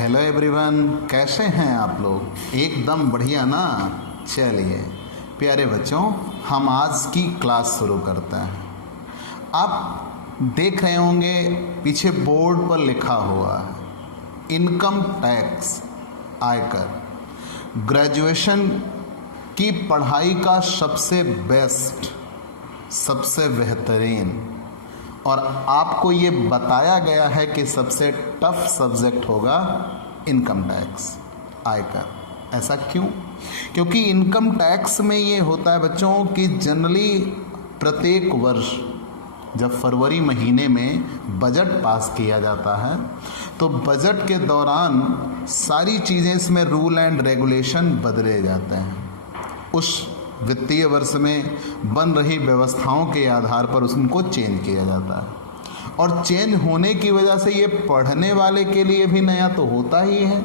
Hello everyone, कैसे हैं आप लोग? एकदम बढ़िया ना। चलिए प्यारे बच्चों, हम आज की क्लास शुरू करते हैं। आप देख रहे होंगे पीछे बोर्ड पर लिखा हुआ है इनकम टैक्स, आयकर। ग्रेजुएशन की पढ़ाई का सबसे बेस्ट, सबसे बेहतरीन और आपको ये बताया गया है कि सबसे टफ सब्जेक्ट होगा इनकम टैक्स, आयकर। ऐसा क्यों? क्योंकि इनकम टैक्स में ये होता है बच्चों कि जनरली प्रत्येक वर्ष जब फरवरी महीने में बजट पास किया जाता है तो बजट के दौरान सारी चीज़ें, इसमें रूल एंड रेगुलेशन बदले जाते हैं। उस वित्तीय वर्ष में बन रही व्यवस्थाओं के आधार पर उनको चेंज किया जाता है और चेंज होने की वजह से ये पढ़ने वाले के लिए भी नया तो होता ही है,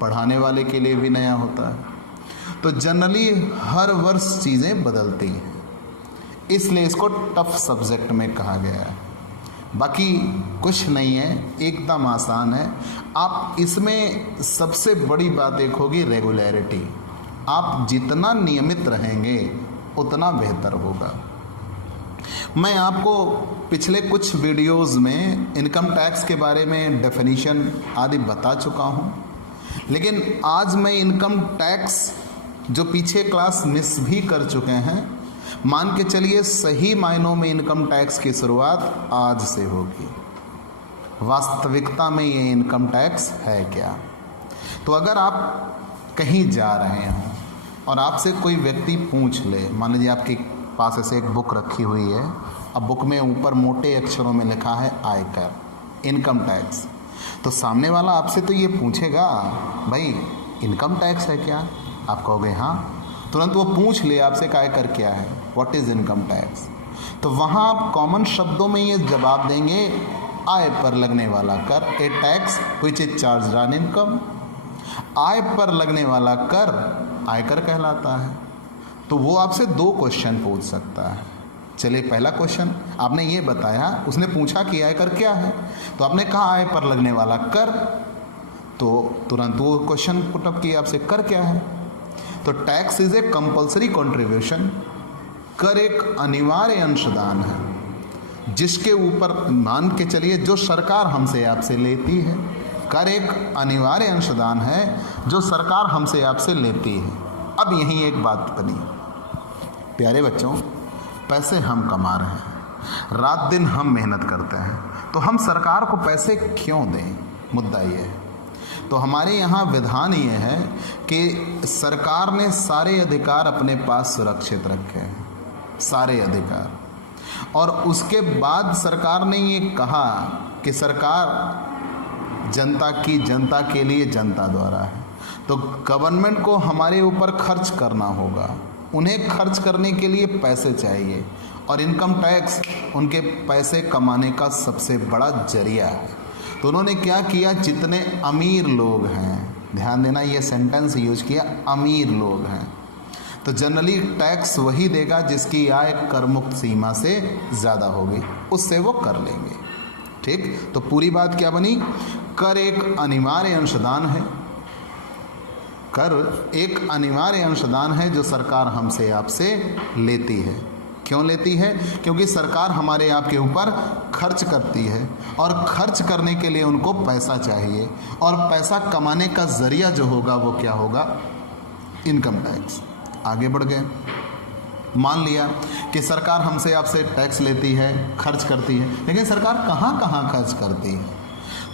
पढ़ाने वाले के लिए भी नया होता है। तो जनरली हर वर्ष चीज़ें बदलती हैं, इसलिए इसको टफ सब्जेक्ट में कहा गया है। बाकी कुछ नहीं है, एकदम आसान है। आप इसमें सबसे बड़ी बात एक होगी रेगुलरिटी। आप जितना नियमित रहेंगे उतना बेहतर होगा। मैं आपको पिछले कुछ वीडियोस में इनकम टैक्स के बारे में डेफिनेशन आदि बता चुका हूं, लेकिन आज मैं इनकम टैक्स जो पीछे क्लास मिस भी कर चुके हैं, मान के चलिए सही मायनों में इनकम टैक्स की शुरुआत आज से होगी। वास्तविकता में ये इनकम टैक्स है क्या? तो अगर आप कहीं जा रहे हों और आपसे कोई व्यक्ति पूछ ले, मान लीजिए आपके पास ऐसे एक बुक रखी हुई है, अब बुक में ऊपर मोटे अक्षरों में लिखा है आयकर, इनकम टैक्स, तो सामने वाला आपसे तो ये पूछेगा भाई इनकम टैक्स है क्या? आप कहोगे हाँ, तुरंत वो पूछ ले आपसे कि आयकर क्या है, व्हाट इज़ इनकम टैक्स। तो वहाँ आप कॉमन शब्दों में ये जवाब देंगे आय पर लगने वाला कर, a tax which is charged on income. आय पर लगने वाला कर आयकर कहलाता है। तो वो आपसे दो क्वेश्चन पूछ सकता है। चलिए पहला क्वेश्चन आपने ये बताया, उसने पूछा कि आयकर क्या है, तो आपने कहा आय पर लगने वाला कर, तो तुरंत वो क्वेश्चन पुटअप किया आपसे, कर क्या है? तो tax is a compulsory contribution. कर एक अनिवार्य अंशदान है जिसके ऊपर मान के चलिए जो सरकार हमसे आपसे लेती है। कर एक अनिवार्य अंशदान है जो सरकार हमसे आपसे लेती है। अब यहीं एक बात बनी, प्यारे बच्चों, पैसे हम कमा रहे हैं, रात दिन हम मेहनत करते हैं, तो हम सरकार को पैसे क्यों दें? मुद्दा ये है। तो हमारे यहाँ विधान ये है कि सरकार ने सारे अधिकार अपने पास सुरक्षित रखे हैं, सारे अधिकार, और उसके बाद सरकार ने ये कहा कि सरकार जनता की, जनता के लिए, जनता द्वारा है। तो गवर्नमेंट को हमारे ऊपर खर्च करना होगा, उन्हें खर्च करने के लिए पैसे चाहिए, और इनकम टैक्स उनके पैसे कमाने का सबसे बड़ा जरिया है। तो उन्होंने क्या किया, जितने अमीर लोग हैं, ध्यान देना ये सेंटेंस यूज किया, अमीर लोग हैं, तो जनरली टैक्स वही देगा जिसकी आय कर मुक्त सीमा से ज़्यादा होगी, उससे वो कर लेंगे। ठीक, तो पूरी बात क्या बनी? कर एक अनिवार्य अंशदान है, कर एक अनिवार्य अंशदान है जो सरकार हमसे आपसे लेती है। क्यों लेती है? क्योंकि सरकार हमारे आपके ऊपर खर्च करती है, और खर्च करने के लिए उनको पैसा चाहिए, और पैसा कमाने का जरिया जो होगा वो क्या होगा? Income tax. आगे बढ़ गए, मान लिया कि सरकार हमसे आपसे टैक्स लेती है, खर्च करती है, लेकिन सरकार कहाँ कहाँ खर्च करती है?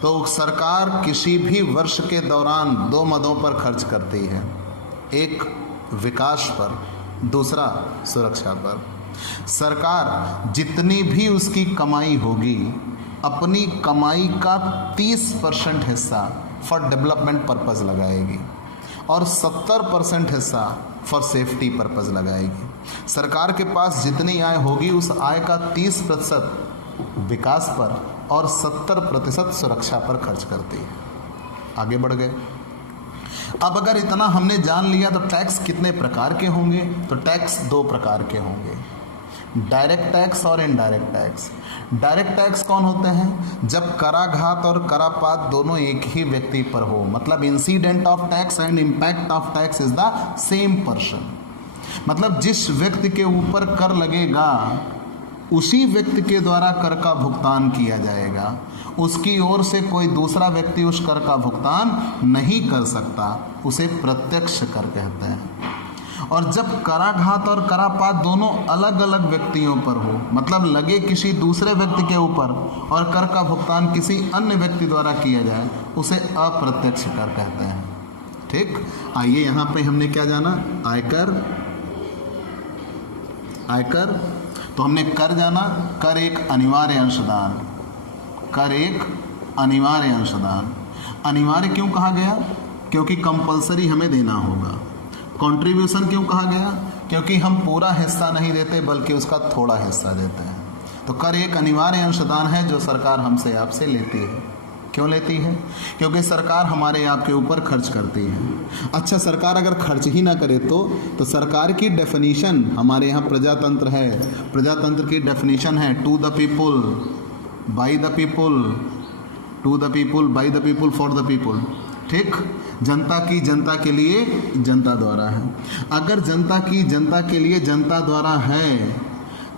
तो सरकार किसी भी वर्ष के दौरान दो मदों पर खर्च करती है, एक विकास पर, दूसरा सुरक्षा पर। सरकार जितनी भी उसकी कमाई होगी, अपनी कमाई का 30% हिस्सा फॉर डेवलपमेंट पर्पज़ लगाएगी और 70% हिस्सा फॉर सेफ्टी पर्पज़ लगाएगी। सरकार के पास जितनी आय होगी उस आय का 30% विकास पर और 70% सुरक्षा पर खर्च करती है। आगे बढ़ गए। अब अगर इतना हमने जान लिया तो टैक्स कितने प्रकार के होंगे? तो टैक्स दो प्रकार के होंगे। डायरेक्ट टैक्स और इनडायरेक्ट टैक्स। डायरेक्ट टैक्स कौन होते हैं? जब कराघात और करापात दोनों एक ही व्यक्ति पर हो, मतलब incident of tax and impact of tax is the same person. मतलब जिस व्यक्ति के ऊपर कर लगेगा उसी व्यक्ति के द्वारा कर का भुगतान किया जाएगा, उसकी ओर से कोई दूसरा व्यक्ति उस कर का भुगतान नहीं कर सकता, उसे प्रत्यक्ष कर कहते हैं। और जब कराघात और करापात दोनों अलग अलग व्यक्तियों पर हो, मतलब लगे किसी दूसरे व्यक्ति के ऊपर और कर का भुगतान किसी अन्य व्यक्ति द्वारा किया जाए, उसे अप्रत्यक्ष कर कहते हैं। ठीक, आइए यहाँ पे हमने क्या जाना? आयकर। आयकर तो हमने कर जाना, कर एक अनिवार्य अंशदान। कर एक अनिवार्य अंशदान। अनिवार्य क्यों कहा गया? क्योंकि कंपलसरी हमें देना होगा। कंट्रीब्यूशन क्यों कहा गया? क्योंकि हम पूरा हिस्सा नहीं देते बल्कि उसका थोड़ा हिस्सा देते हैं। तो कर एक अनिवार्य अंशदान है जो सरकार हमसे आपसे लेती है। क्यों लेती है? क्योंकि सरकार हमारे आपके ऊपर खर्च करती है। अच्छा, सरकार अगर खर्च ही ना करे तो सरकार की डेफिनेशन, हमारे यहाँ प्रजातंत्र है, प्रजातंत्र की डेफिनेशन है to the people, by the people, to the people, by the people, for the people. ठीक, जनता की जनता के लिए जनता द्वारा है। अगर जनता की जनता के लिए जनता द्वारा है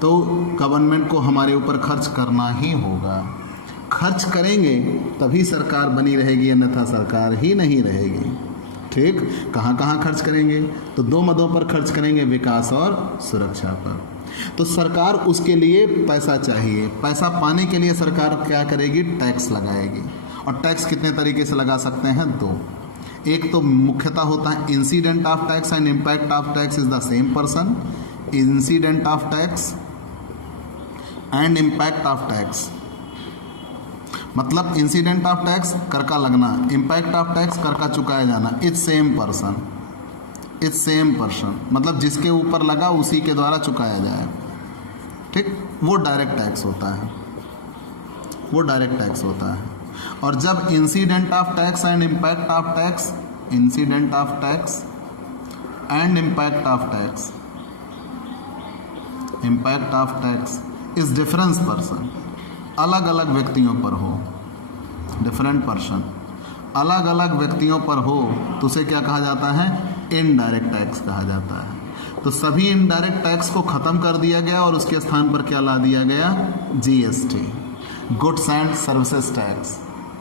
तो गवर्नमेंट को हमारे ऊपर खर्च करना ही होगा। खर्च करेंगे तभी सरकार बनी रहेगी, अन्यथा सरकार ही नहीं रहेगी। ठीक, कहाँ कहाँ खर्च करेंगे? तो दो मदों पर खर्च करेंगे, विकास और सुरक्षा पर। तो सरकार उसके लिए पैसा चाहिए, पैसा पाने के लिए सरकार क्या करेगी? टैक्स लगाएगी। और टैक्स कितने तरीके से लगा सकते हैं? दो। एक तो मुख्यतः होता है incident of tax and impact of tax is the same person. Incident of tax and impact of tax, मतलब इंसिडेंट ऑफ टैक्स कर का लगना, इम्पैक्ट ऑफ टैक्स कर का चुकाया जाना, it's same person. It's same person मतलब जिसके ऊपर लगा उसी के द्वारा चुकाया जाए। ठीक, वो डायरेक्ट टैक्स होता है, वो डायरेक्ट टैक्स होता है। और जब incident of tax and impact of tax, incident of tax and impact of tax, impact of tax इस डिफरेंस पर्सन, अलग अलग व्यक्तियों पर हो, डिफरेंट पर्सन अलग अलग व्यक्तियों पर हो, तो उसे क्या कहा जाता है? इनडायरेक्ट टैक्स कहा जाता है। तो सभी इनडायरेक्ट टैक्स को ख़त्म कर दिया गया और उसके स्थान पर क्या ला दिया गया? GST, goods and services tax.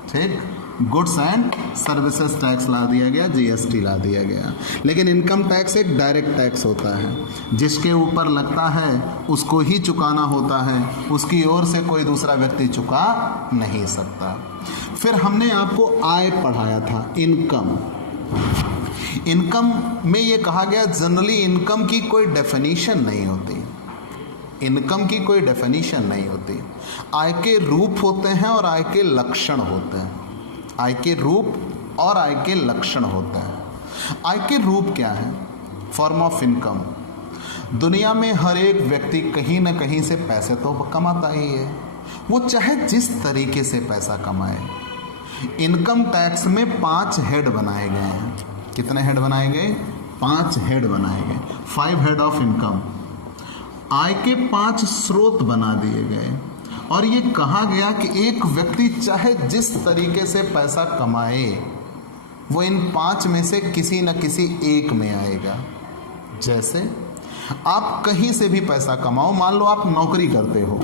ठीक, गुड्स एंड सर्विसेज टैक्स ला दिया गया, जीएसटी ला दिया गया। लेकिन इनकम टैक्स एक डायरेक्ट टैक्स होता है, जिसके ऊपर लगता है उसको ही चुकाना होता है, उसकी ओर से कोई दूसरा व्यक्ति चुका नहीं सकता। फिर हमने आपको आय पढ़ाया था, इनकम। इनकम में ये कहा गया जनरली इनकम की कोई डेफिनेशन नहीं होती, इनकम की कोई डेफिनेशन नहीं होती। आय के रूप होते हैं और आय के लक्षण होते हैं। आय के रूप और आय के लक्षण होते हैं। आय के रूप क्या है? Form of income. दुनिया में हर एक व्यक्ति कहीं ना कहीं से पैसे तो कमाता ही है, वो चाहे जिस तरीके से पैसा कमाए। इनकम टैक्स में 5 हेड बनाए गए हैं। कितने हेड बनाए गए? 5 हेड बनाए गए, 5 हेड ऑफ इनकम। आय के 5 स्रोत बना दिए गए और ये कहा गया कि एक व्यक्ति चाहे जिस तरीके से पैसा कमाए वो इन 5 में से किसी न किसी एक में आएगा। जैसे आप कहीं से भी पैसा कमाओ, मान लो आप नौकरी करते हो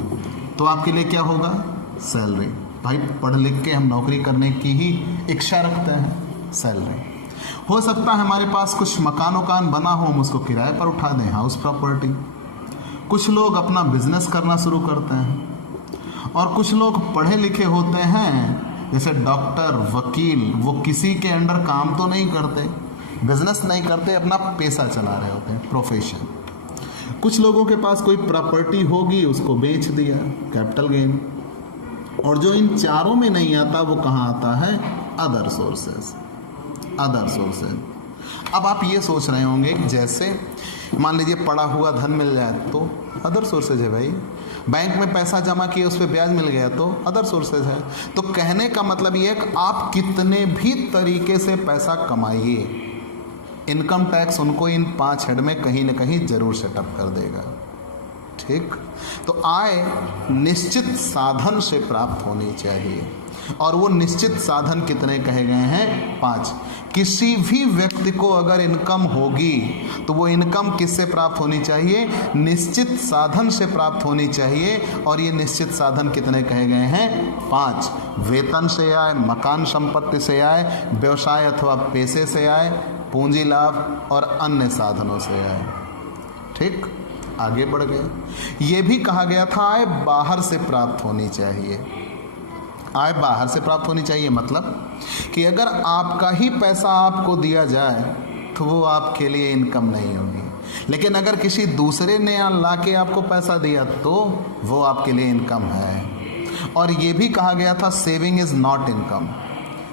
तो आपके लिए क्या होगा? सैलरी। भाई पढ़ लिख के हम नौकरी करने की ही इच्छा रखते हैं, सैलरी। हो सकता है हमारे पास कुछ मकान वकान बना हो, हम उसको किराए पर उठा दें, हाउस प्रॉपर्टी। कुछ लोग अपना बिजनेस करना शुरू करते हैं और कुछ लोग पढ़े लिखे होते हैं, जैसे डॉक्टर, वकील, वो किसी के अंडर काम तो नहीं करते, बिजनेस नहीं करते, अपना पैसा चला रहे होते हैं, प्रोफेशन। कुछ लोगों के पास कोई प्रॉपर्टी होगी, उसको बेच दिया, कैपिटल गेन। और जो इन चारों में नहीं आता वो कहाँ आता है? Other sources, other sources. अब आप ये सोच रहे होंगे कि जैसे मान लीजिए पड़ा हुआ धन मिल जाए तो अदर सोर्सेज है भाई, बैंक में पैसा जमा किए उस पर ब्याज मिल गया तो अदर सोर्सेज है। तो कहने का मतलब ये है कि आप कितने भी तरीके से पैसा कमाइए, इनकम टैक्स उनको इन 5 हेड में कहीं ना कहीं जरूर सेटअप कर देगा। ठीक। तो आय निश्चित साधन से प्राप्त होनी चाहिए, और वो निश्चित साधन कितने कहे गए हैं? 5। किसी भी व्यक्ति को अगर इनकम होगी तो वो इनकम किससे प्राप्त होनी चाहिए? निश्चित साधन से प्राप्त होनी चाहिए, और ये निश्चित साधन कितने कहे गए हैं? 5। वेतन से आय, मकान संपत्ति से आय, व्यवसाय अथवा पैसे से आय, पूंजी लाभ और अन्य साधनों से आय। ठीक, आगे बढ़ गए। ये भी कहा गया था आय बाहर से प्राप्त होनी चाहिए। आय बाहर से प्राप्त होनी चाहिए मतलब कि अगर आपका ही पैसा आपको दिया जाए तो वो आपके लिए इनकम नहीं होगी, लेकिन अगर किसी दूसरे ने ला के आपको पैसा दिया तो वो आपके लिए इनकम है। और ये भी कहा गया था saving is not income.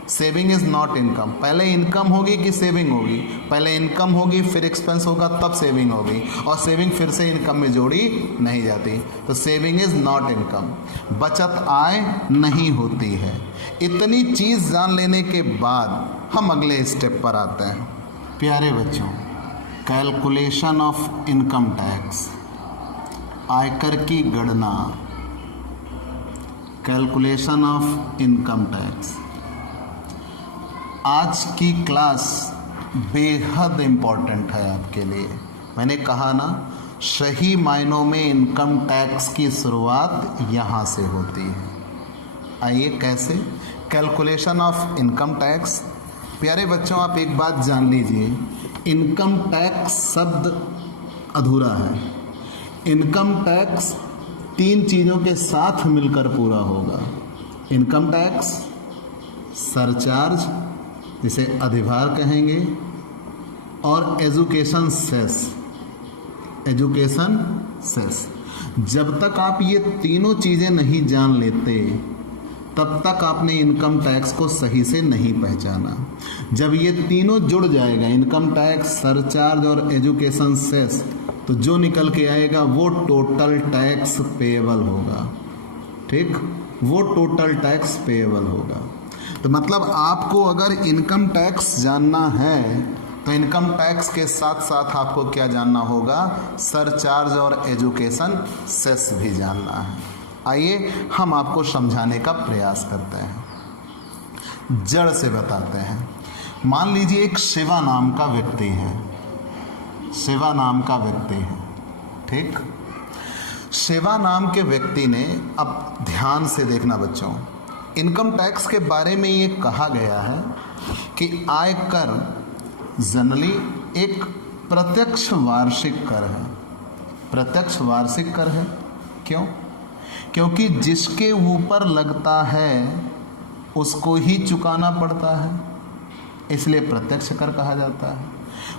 Saving is not income. पहले इनकम होगी कि सेविंग होगी? पहले इनकम होगी फिर एक्सपेंस होगा तब सेविंग होगी, और सेविंग फिर से इनकम में जोड़ी नहीं जाती। तो सेविंग इज़ नॉट इनकम। बचत आय नहीं होती है। इतनी चीज़ जान लेने के बाद हम अगले स्टेप पर आते हैं। प्यारे बच्चों, कैलकुलेशन ऑफ इनकम टैक्स, आयकर की गणना, कैलकुलेशन ऑफ इनकम टैक्स। आज की क्लास बेहद इम्पॉर्टेंट है आपके लिए। मैंने कहा ना, सही मायनों में इनकम टैक्स की शुरुआत यहाँ से होती है। आइए कैसे? Calculation of income tax. प्यारे बच्चों, आप एक बात जान लीजिए, इनकम टैक्स शब्द अधूरा है। इनकम टैक्स 3 चीज़ों के साथ मिलकर पूरा होगा। इनकम टैक्स, सरचार्ज जिसे अधिभार कहेंगे, और एजुकेशन सेस। Education cess. जब तक आप ये तीनों चीज़ें नहीं जान लेते तब तक आपने इनकम टैक्स को सही से नहीं पहचाना। जब ये तीनों जुड़ जाएगा, इनकम टैक्स, सरचार्ज और एजुकेशन सेस, तो जो निकल के आएगा वो टोटल टैक्स पेएबल होगा। ठीक, वो टोटल टैक्स पेएबल होगा। तो मतलब आपको अगर इनकम टैक्स जानना है तो इनकम टैक्स के साथ साथ आपको क्या जानना होगा? सरचार्ज और एजुकेशन सेस भी जानना है। आइए हम आपको समझाने का प्रयास करते हैं, जड़ से बताते हैं। मान लीजिए एक शिवा नाम का व्यक्ति है। शिवा नाम का व्यक्ति है, ठीक। शिवा नाम के व्यक्ति ने, अब ध्यान से देखना बच्चों, इनकम टैक्स के बारे में ये कहा गया है कि आयकर जनरली एक प्रत्यक्ष वार्षिक कर है। प्रत्यक्ष वार्षिक कर है। क्यों? क्योंकि जिसके ऊपर लगता है उसको ही चुकाना पड़ता है, इसलिए प्रत्यक्ष कर कहा जाता है।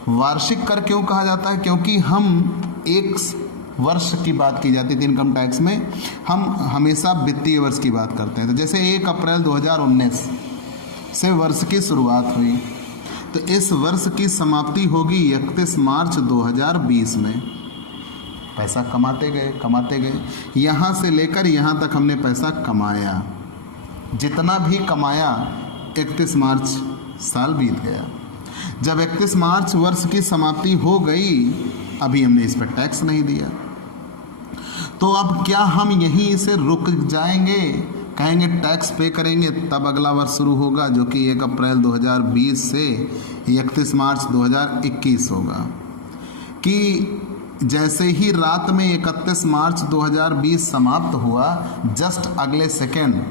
वार्षिक कर क्यों कहा जाता है? क्योंकि हम एक वर्ष की बात की जाती थी इनकम टैक्स में, हम हमेशा वित्तीय वर्ष की बात करते हैं। तो जैसे 1 अप्रैल 2019 से वर्ष की शुरुआत हुई, तो इस वर्ष की समाप्ति होगी 31 मार्च 2020 में। पैसा कमाते गए, यहाँ से लेकर यहाँ तक हमने पैसा कमाया। जितना भी कमाया 31 मार्च साल बीत गया। जब 31 मार्च वर्ष की समाप्ति हो गई, अभी हमने इस पर टैक्स नहीं दिया, तो अब क्या हम यहीं से रुक जाएंगे? कहेंगे टैक्स पे करेंगे तब अगला वर्ष शुरू होगा, जो कि 1 अप्रैल 2020 से 31 मार्च 2021 होगा। कि जैसे ही रात में 31 मार्च 2020 समाप्त हुआ, जस्ट अगले सेकेंड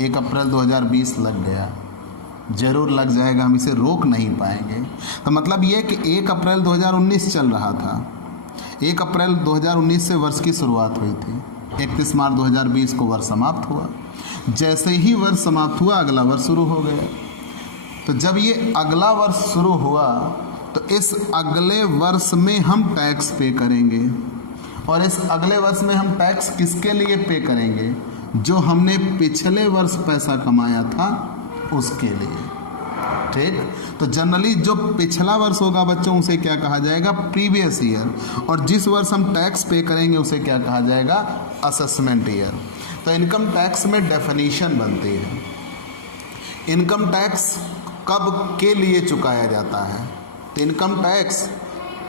1 अप्रैल 2020 लग गया। ज़रूर लग जाएगा, हम इसे रोक नहीं पाएंगे। तो मतलब ये कि 1 अप्रैल 2019 चल रहा था, 1 अप्रैल 2019 से वर्ष की शुरुआत हुई थी, 31 मार्च 2020 को वर्ष समाप्त हुआ। जैसे ही वर्ष समाप्त हुआ अगला वर्ष शुरू हो गया। तो जब ये अगला वर्ष शुरू हुआ तो इस अगले वर्ष में हम टैक्स पे करेंगे, और इस अगले वर्ष में हम टैक्स किसके लिए पे करेंगे? जो हमने पिछले वर्ष पैसा कमाया था उसके लिए। ठीक, तो जनरली जो पिछला वर्ष होगा बच्चों, उसे क्या कहा जाएगा? Previous year. और जिस वर्ष हम टैक्स पे करेंगे उसे क्या कहा जाएगा? Assessment year. तो इनकम टैक्स में डेफिनेशन बनती है। इनकम टैक्स कब के लिए चुकाया जाता है? तो इनकम टैक्स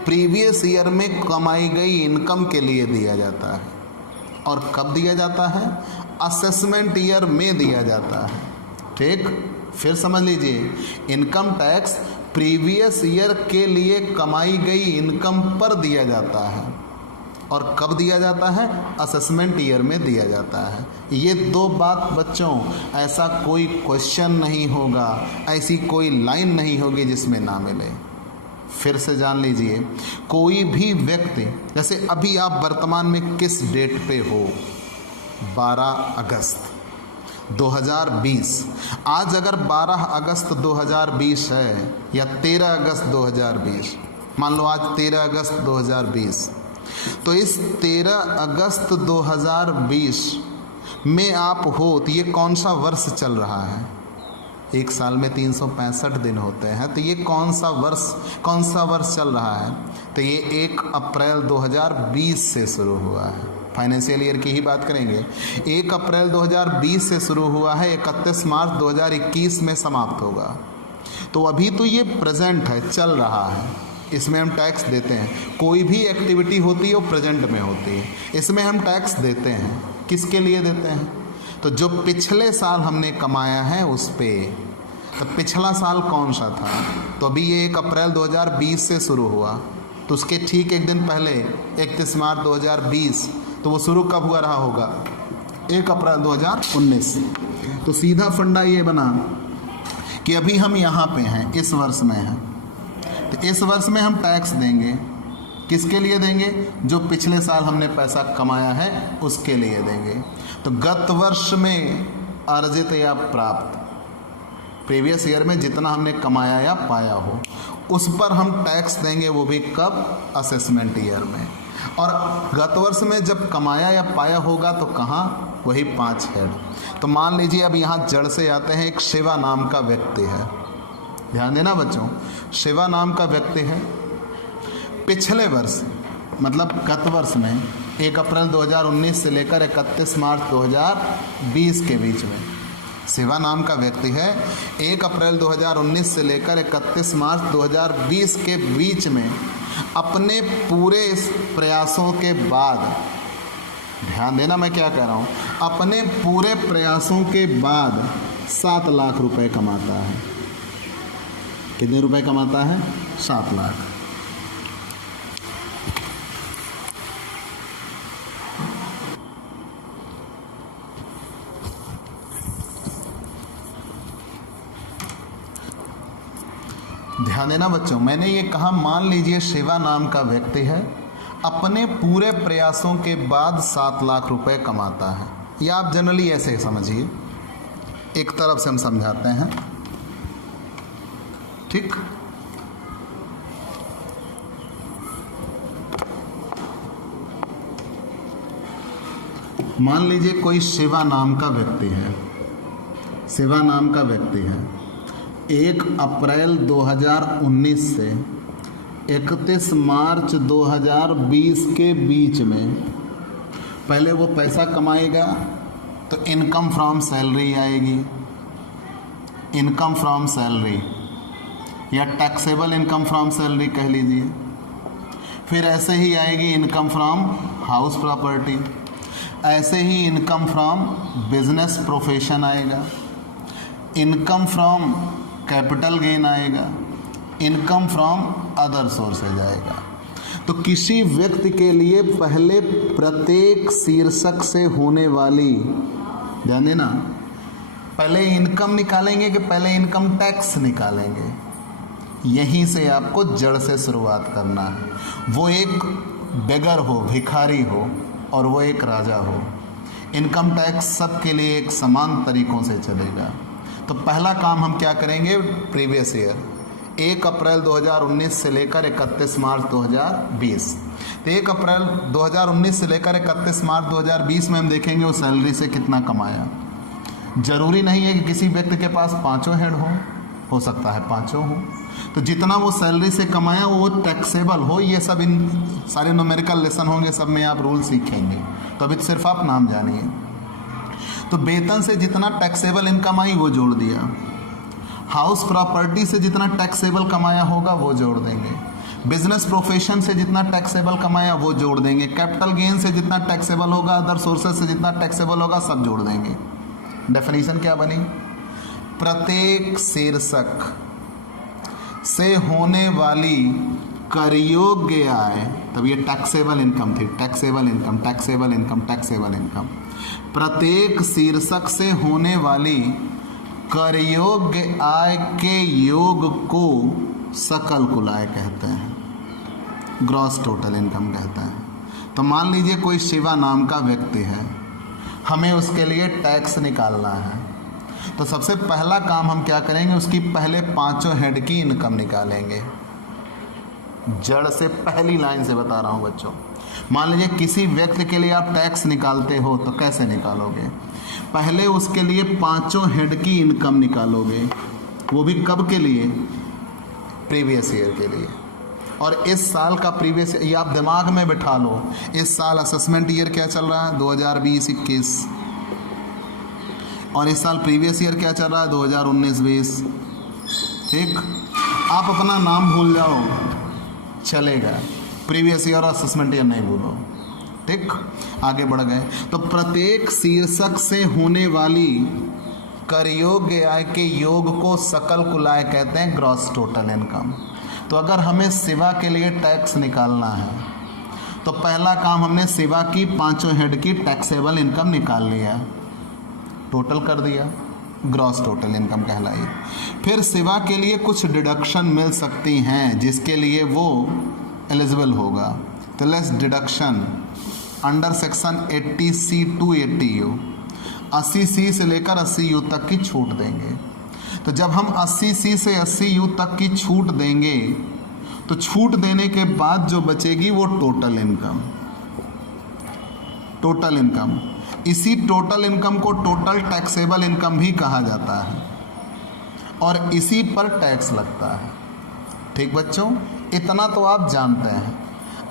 प्रीवियस ईयर में कमाई गई इनकम के लिए दिया जाता है। और कब दिया जाता है? असेसमेंट ईयर में दिया जाता है। ठीक, फिर समझ लीजिए, इनकम टैक्स प्रीवियस ईयर के लिए कमाई गई इनकम पर दिया जाता है। और कब दिया जाता है? असेसमेंट ईयर में दिया जाता है। ये दो बात बच्चों, ऐसा कोई क्वेश्चन नहीं होगा, ऐसी कोई लाइन नहीं होगी जिसमें ना मिले। फिर से जान लीजिए, कोई भी व्यक्ति, जैसे अभी आप वर्तमान में किस डेट पे हो? 12 अगस्त 2020। आज अगर 12 अगस्त 2020 है या 13 अगस्त 2020, मान लो आज 13 अगस्त 2020, तो इस 13 अगस्त 2020 में आप हो तो ये कौन सा वर्ष चल रहा है? एक साल में 365 दिन होते हैं, तो ये कौन सा वर्ष चल रहा है? तो ये 1 अप्रैल 2020 से शुरू हुआ है। फाइनेंशियल ईयर की ही बात करेंगे। 1 अप्रैल 2020 से शुरू हुआ है, 31 मार्च 2021 में समाप्त होगा। तो अभी तो ये प्रेजेंट है, चल रहा है, इसमें हम टैक्स देते हैं। कोई भी एक्टिविटी होती है वो प्रेजेंट में होती है, इसमें हम टैक्स देते हैं। किसके लिए देते हैं? तो जो पिछले साल हमने कमाया है उस पे। तो पिछला साल कौन सा था? तो अभी ये 1 अप्रैल 2020 से शुरू हुआ, तो उसके ठीक एक दिन पहले 31 मार्च 2020, तो वो शुरू कब हुआ रहा होगा? 1 अप्रैल 2019 से। तो सीधा फंडा ये बना कि अभी हम यहाँ पे हैं, इस वर्ष में हैं, तो इस वर्ष में हम टैक्स देंगे। किसके लिए देंगे? जो पिछले साल हमने पैसा कमाया है उसके लिए देंगे। तो गत वर्ष में अर्जित या प्राप्त, प्रीवियस ईयर में जितना हमने कमाया या पाया हो, उस पर हम टैक्स देंगे। वो भी कब? असेसमेंट ईयर में। और गत वर्ष में जब कमाया या पाया होगा तो कहाँ? वही 5 हेड। तो मान लीजिए अब यहाँ जड़ से आते हैं, एक शिवा नाम का व्यक्ति है। ध्यान देना बच्चों, शिवा नाम का व्यक्ति है। पिछले वर्ष मतलब गत वर्ष में 1 अप्रैल 2019 से लेकर 31 मार्च 2020 के बीच में शिवा नाम का व्यक्ति है। 1 अप्रैल 2019 से लेकर 31 मार्च 2020 के बीच में अपने पूरे इस प्रयासों के बाद, ध्यान देना मैं क्या कह रहा हूँ, अपने पूरे प्रयासों के बाद 7 लाख रुपए कमाता है। कितने रुपए कमाता है? 7 लाख। ध्यान देना बच्चों, मैंने ये कहा, मान लीजिए शिवा नाम का व्यक्ति है, अपने पूरे प्रयासों के बाद 7 लाख रुपए कमाता है। या आप जनरली ऐसे समझिए, एक तरफ से हम समझाते हैं, ठीक। मान लीजिए कोई शिवा नाम का व्यक्ति है, शिवा नाम का व्यक्ति है। 1 अप्रैल 2019 से 31 मार्च 2020 के बीच में पहले वो पैसा कमाएगा तो इनकम फ्रॉम सैलरी आएगी, इनकम फ्रॉम सैलरी या टैक्सेबल इनकम फ्रॉम सैलरी कह लीजिए। फिर ऐसे ही आएगी इनकम फ्रॉम हाउस प्रॉपर्टी, ऐसे ही इनकम फ्रॉम बिजनेस प्रोफेशन आएगा, इनकम फ्रॉम कैपिटल गेन आएगा, इनकम फ्रॉम अदर सोर्सेज आएगा। तो किसी व्यक्ति के लिए पहले प्रत्येक शीर्षक से होने वाली, ध्यान देना, पहले इनकम निकालेंगे कि पहले इनकम टैक्स निकालेंगे, यहीं से आपको जड़ से शुरुआत करना है। वो एक बेगर हो, भिखारी हो, और वो एक राजा हो, इनकम टैक्स सबके लिए एक समान तरीक़ों से चलेगा। तो पहला काम हम क्या करेंगे? प्रीवियस ईयर 1 अप्रैल 2019 से लेकर 31 मार्च 2020। तो 1 अप्रैल 2019 से लेकर 31 मार्च 2020 में हम देखेंगे वो सैलरी से कितना कमाया। ज़रूरी नहीं है कि किसी व्यक्ति के पास 5 हेड हो सकता है 5 हो। तो जितना वो सैलरी से कमाया वो टैक्सेबल हो। ये सब इन सारे न्यूमेरिकल लेसन होंगे, सब में आप रूल सीखेंगे, तो अभी सिर्फ आप नाम जानिए। तो वेतन से जितना टैक्सेबल इनकम आई वो जोड़ दिया, हाउस प्रॉपर्टी से जितना टैक्सेबल कमाया होगा वो जोड़ देंगे, बिजनेस प्रोफेशन से जितना टैक्सेबल कमाया वो जोड़ देंगे, कैपिटल गेन से जितना टैक्सेबल होगा, अदर सोर्सेज से जितना टैक्सेबल होगा, सब जोड़ देंगे। डेफिनेशन क्या बनी? प्रत्येक शीर्षक से होने वाली कर योग्य आय, तब ये टैक्सेबल इनकम थी, taxable income, taxable income, taxable income. प्रत्येक शीर्षक से होने वाली कर योग्य आय के योग को सकल कुल आय कहते हैं, ग्रॉस टोटल इनकम कहते हैं। तो मान लीजिए कोई शिवा नाम का व्यक्ति है, हमें उसके लिए टैक्स निकालना है, तो सबसे पहला काम हम क्या करेंगे, उसकी पहले 5 हेड की इनकम निकालेंगे। जड़ से पहली लाइन से बता रहा हूं बच्चों। मान लीजिए किसी व्यक्ति के लिए आप टैक्स निकालते हो, तो कैसे निकालोगे? पहले उसके लिए 5 हेड की इनकम निकालोगे, वो भी कब के लिए? प्रीवियस ईयर के लिए। और इस साल का प्रीवियस, ये आप दिमाग में बिठा लो, इस साल असेसमेंट ईयर क्या चल रहा है? 2020-21। और इस साल प्रीवियस ईयर क्या चल रहा है? 2019-20। ठीक, आप अपना नाम भूल जाओ चलेगा, प्रीवियस ईयर और असेसमेंट ईयर नहीं भूलो। ठीक, आगे बढ़ गए। तो प्रत्येक शीर्षक से होने वाली कर योग्य आय के योग को सकल कुल आय कहते हैं, ग्रॉस टोटल इनकम। तो अगर हमें सेवा के लिए टैक्स निकालना है, तो पहला काम हमने सेवा की 5 हेड की टैक्सेबल इनकम निकाल लिया, टोटल कर दिया, ग्रॉस टोटल इनकम कहलाई। फिर सेवा के लिए कुछ डिडक्शन मिल सकती हैं जिसके लिए वो एलिजिबल होगा, तो less deduction under section 80C to 80U, 80C से लेकर 80U तक की छूट देंगे। तो जब हम 80C से 80U तक की छूट देंगे, तो छूट देने के बाद जो बचेगी वो टोटल इनकम, टोटल इनकम। इसी टोटल इनकम को टोटल टैक्सेबल इनकम भी कहा जाता है, और इसी पर टैक्स लगता है। ठीक बच्चों, इतना तो आप जानते हैं।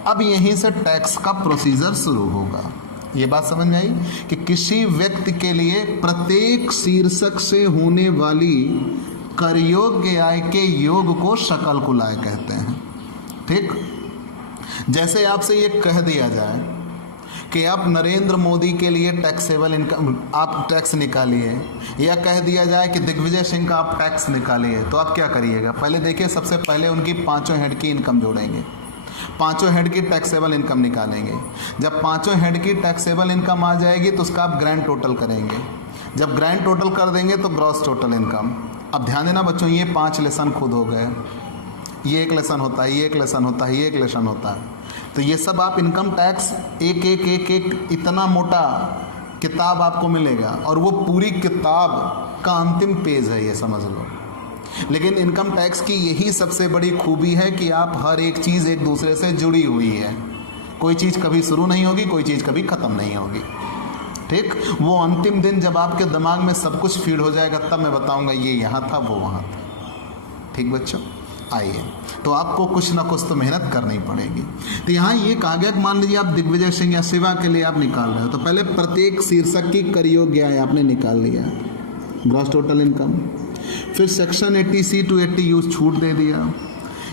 अब यहीं से टैक्स का प्रोसीजर शुरू होगा। ये बात समझ में आई कि किसी व्यक्ति के लिए प्रत्येक शीर्षक से होने वाली कर योग्य आय के योग को सकल कुल आय कहते हैं। ठीक, जैसे आपसे ये कह दिया जाए कि आप नरेंद्र मोदी के लिए टैक्सेबल इनकम आप टैक्स निकालिए, या कह दिया जाए कि दिग्विजय सिंह का आप टैक्स निकालिए, तो आप क्या करिएगा? पहले देखिए, सबसे पहले उनकी 5 हेड की इनकम जोड़ेंगे, 5 हेड की टैक्सेबल इनकम निकालेंगे। जब 5 हेड की टैक्सेबल इनकम आ जाएगी तो उसका आप ग्रैंड टोटल करेंगे। जब ग्रैंड टोटल कर देंगे तो ग्रॉस टोटल इनकम। अब ध्यान देना बच्चों, ये 5 लेसन खुद हो गए, ये एक लेसन होता है, ये एक लेसन होता है, ये एक लेसन होता है। तो ये सब आप इनकम टैक्स एक एक एक एक इतना मोटा किताब आपको मिलेगा, और वो पूरी किताब का अंतिम पेज है, ये समझ लो। लेकिन इनकम टैक्स की यही सबसे बड़ी खूबी है कि आप हर एक चीज़ एक दूसरे से जुड़ी हुई है। कोई चीज़ कभी शुरू नहीं होगी, कोई चीज़ कभी ख़त्म नहीं होगी। ठीक, वो अंतिम दिन जब आपके दिमाग में सब कुछ फीड हो जाएगा, तब मैं बताऊंगा ये यहाँ था, वो वहाँ था। ठीक बच्चों, आइए, तो आपको कुछ ना कुछ तो मेहनत करनी पड़ेगी। तो यहाँ ये कहा गया कि मान लीजिए आप दिग्विजय सिंह या शिवा के लिए आप निकाल रहे हो, तो पहले प्रत्येक शीर्षक की कर योग्य आय आपने निकाल लिया, ग्रॉस टोटल इनकम। फिर सेक्शन 80C to 80U छूट दे दिया।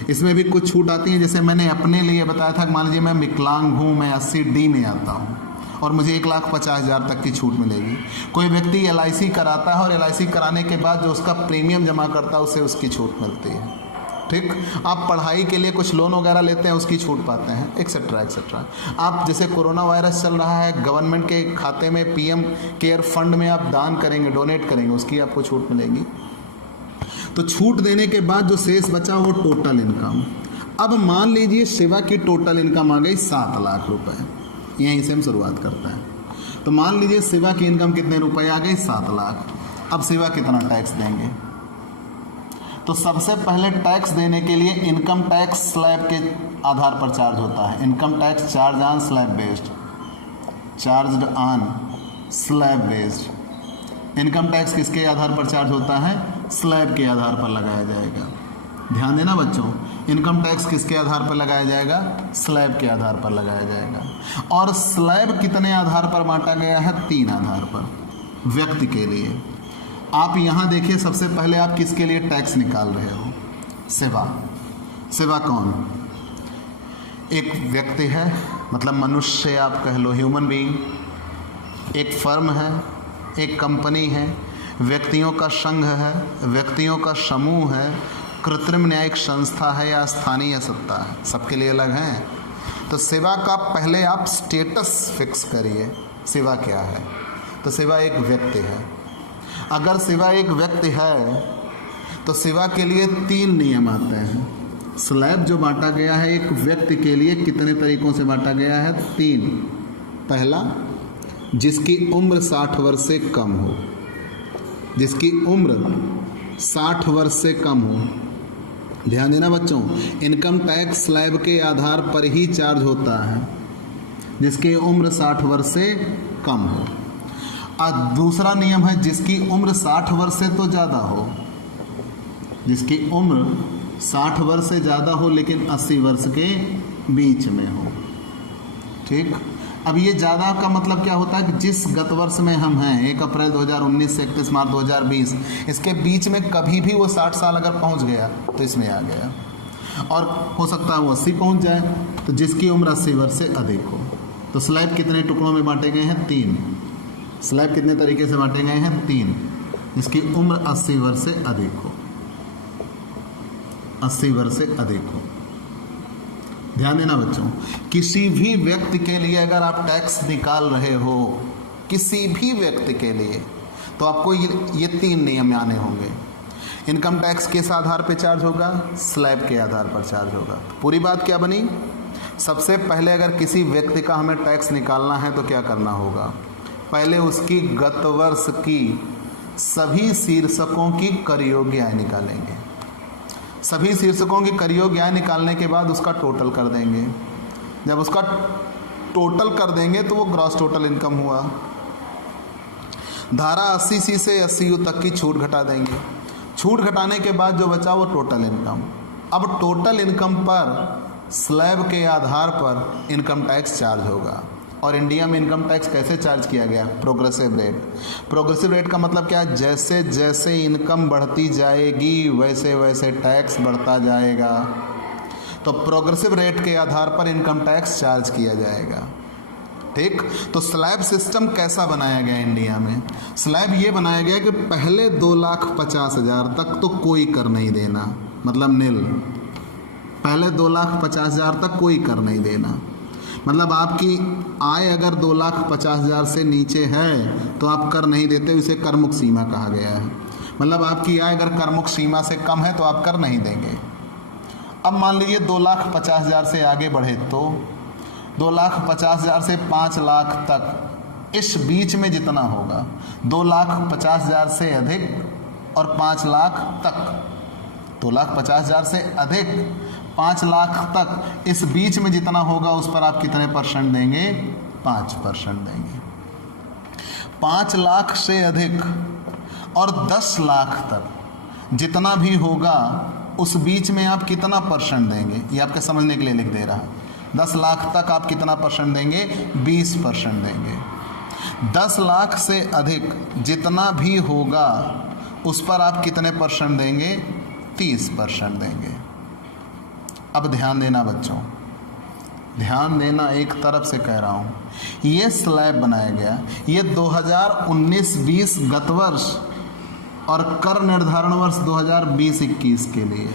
इसमें भी कुछ छूट आती है, जैसे मैंने अपने लिए बताया था कि मान लीजिए मैं विकलांग हूँ, मैं 80D में आता हूँ और मुझे 1,50,000 तक की छूट मिलेगी। कोई व्यक्ति LIC कराता है और LIC कराने के बाद जो उसका प्रीमियम जमा करता है उसे उसकी छूट मिलती है। ठीक, आप पढ़ाई के लिए कुछ लोन वगैरह लेते हैं, उसकी छूट पाते हैं, एक्सेट्रा एक्सेट्रा। आप जैसे कोरोना वायरस चल रहा है, गवर्नमेंट के खाते में PM केयर फंड में आप दान करेंगे, डोनेट करेंगे, उसकी आपको छूट मिलेगी। तो छूट देने के बाद जो शेष बचा वो टोटल इनकम। अब मान लीजिए सेवा की टोटल इनकम आ गई 7 लाख रुपए, यहीं से हम शुरुआत करते हैं। तो मान लीजिए सेवा की इनकम कितने रुपए आ गई? 7 लाख। अब सेवा कितना टैक्स देंगे? तो सबसे पहले टैक्स देने के लिए इनकम टैक्स स्लैब के आधार पर चार्ज होता है। Income tax charge on slab based, charge on slab based. Income tax किसके आधार पर चार्ज होता है? स्लैब के आधार पर लगाया जाएगा। ध्यान देना बच्चों, इनकम टैक्स किसके आधार पर लगाया जाएगा? स्लैब के आधार पर लगाया जाएगा। और स्लैब कितने आधार पर बांटा गया है? 3 आधार पर व्यक्ति के लिए। आप यहाँ देखिए, सबसे पहले आप किसके लिए टैक्स निकाल रहे हो? सेवा। सेवा कौन? एक व्यक्ति है, मतलब मनुष्य आप कह लो, ह्यूमन बीइंग। एक फर्म है, एक कंपनी है, व्यक्तियों का संघ है, व्यक्तियों का समूह है, कृत्रिम न्यायिक संस्था है या स्थानीय सत्ता है, सबके लिए अलग हैं। तो सेवा का पहले आप स्टेटस फिक्स करिए, सेवा क्या है। तो सेवा एक व्यक्ति है। अगर सेवा एक व्यक्ति है तो सेवा के लिए 3 नियम आते हैं। स्लैब जो बांटा गया है एक व्यक्ति के लिए कितने तरीकों से बांटा गया है? 3। पहला, जिसकी उम्र 60 वर्ष से कम हो, जिसकी उम्र 60 वर्ष से कम हो। ध्यान देना बच्चों, इनकम टैक्स स्लैब के आधार पर ही चार्ज होता है, जिसकी उम्र 60 वर्ष से कम हो। और दूसरा नियम है जिसकी उम्र 60 वर्ष से तो ज़्यादा हो, जिसकी उम्र 60 वर्ष से ज़्यादा हो लेकिन 80 वर्ष के बीच में हो। ठीक। अब ये ज़्यादा का मतलब क्या होता है कि जिस गत वर्ष में हम हैं 1 अप्रैल 2019 से 31 मार्च 2020, इसके बीच में कभी भी वो 60 साल अगर पहुंच गया तो इसमें आ गया, और हो सकता है वो 80 पहुंच जाए, तो जिसकी उम्र 80 वर्ष से अधिक हो। तो स्लैब कितने टुकड़ों में बांटे गए हैं? 3। स्लैब कितने तरीके से बांटे गए हैं? 3। जिसकी उम्र 80 वर्ष से अधिक हो, 80 वर्ष से अधिक हो। ध्यान देना बच्चों, किसी भी व्यक्ति के लिए अगर आप टैक्स निकाल रहे हो, किसी भी व्यक्ति के लिए, तो आपको ये 3 नियम आने होंगे। इनकम टैक्स किस आधार पर चार्ज होगा? स्लैब के आधार पर चार्ज होगा। तो पूरी बात क्या बनी? सबसे पहले अगर किसी व्यक्ति का हमें टैक्स निकालना है तो क्या करना होगा? पहले उसकी गत वर्ष की सभी शीर्षकों की कर योग्य आय निकालेंगे। सभी शीर्षकों की कर योग्य आय निकालने के बाद उसका टोटल कर देंगे। जब उसका टोटल कर देंगे तो वो ग्रॉस टोटल इनकम हुआ। धारा 80C से 80U तक की छूट घटा देंगे। छूट घटाने के बाद जो बचा वो टोटल इनकम। अब टोटल इनकम पर स्लैब के आधार पर इनकम टैक्स चार्ज होगा। और इंडिया में इनकम टैक्स कैसे चार्ज किया गया? Progressive rate. प्रोग्रेसिव रेट का मतलब क्या है? जैसे जैसे इनकम बढ़ती जाएगी वैसे वैसे टैक्स बढ़ता जाएगा। तो प्रोग्रेसिव रेट के आधार पर इनकम टैक्स चार्ज किया जाएगा। ठीक। तो स्लैब सिस्टम कैसा बनाया गया इंडिया में? स्लैब ये बनाया गया कि पहले 2,50,000 तक तो कोई कर नहीं देना, मतलब नील। पहले 2,50,000 तक कोई कर नहीं देना, मतलब आपकी आय अगर 2,50,000 से नीचे है तो आप कर नहीं देते, उसे करमुक्त सीमा कहा गया है। मतलब आपकी आय अगर करमुक्त सीमा से कम है तो आप कर नहीं देंगे। अब मान लीजिए 2,50,000 से आगे बढ़े तो 2,50,000 से 5 लाख तक, इस बीच में जितना होगा, 2,50,000 से अधिक और 5 लाख तक, 2,50,000 से अधिक 5 लाख तक, इस बीच में जितना होगा उस पर आप कितने % देंगे? 5% देंगे। 5 लाख से अधिक और 10 लाख तक जितना भी होगा उस बीच में आप कितना % देंगे? ये आपके समझने के लिए लिख दे रहा है। 10 लाख तक आप कितना % देंगे? 20% देंगे। 10 लाख से अधिक जितना भी होगा उस पर आप कितने % देंगे? 30% देंगे। अब ध्यान देना बच्चों, ध्यान देना, एक तरफ से कह रहा हूँ, ये स्लैब बनाया गया, ये 2019-20 गत वर्ष और कर निर्धारण वर्ष 2020-21 के लिए।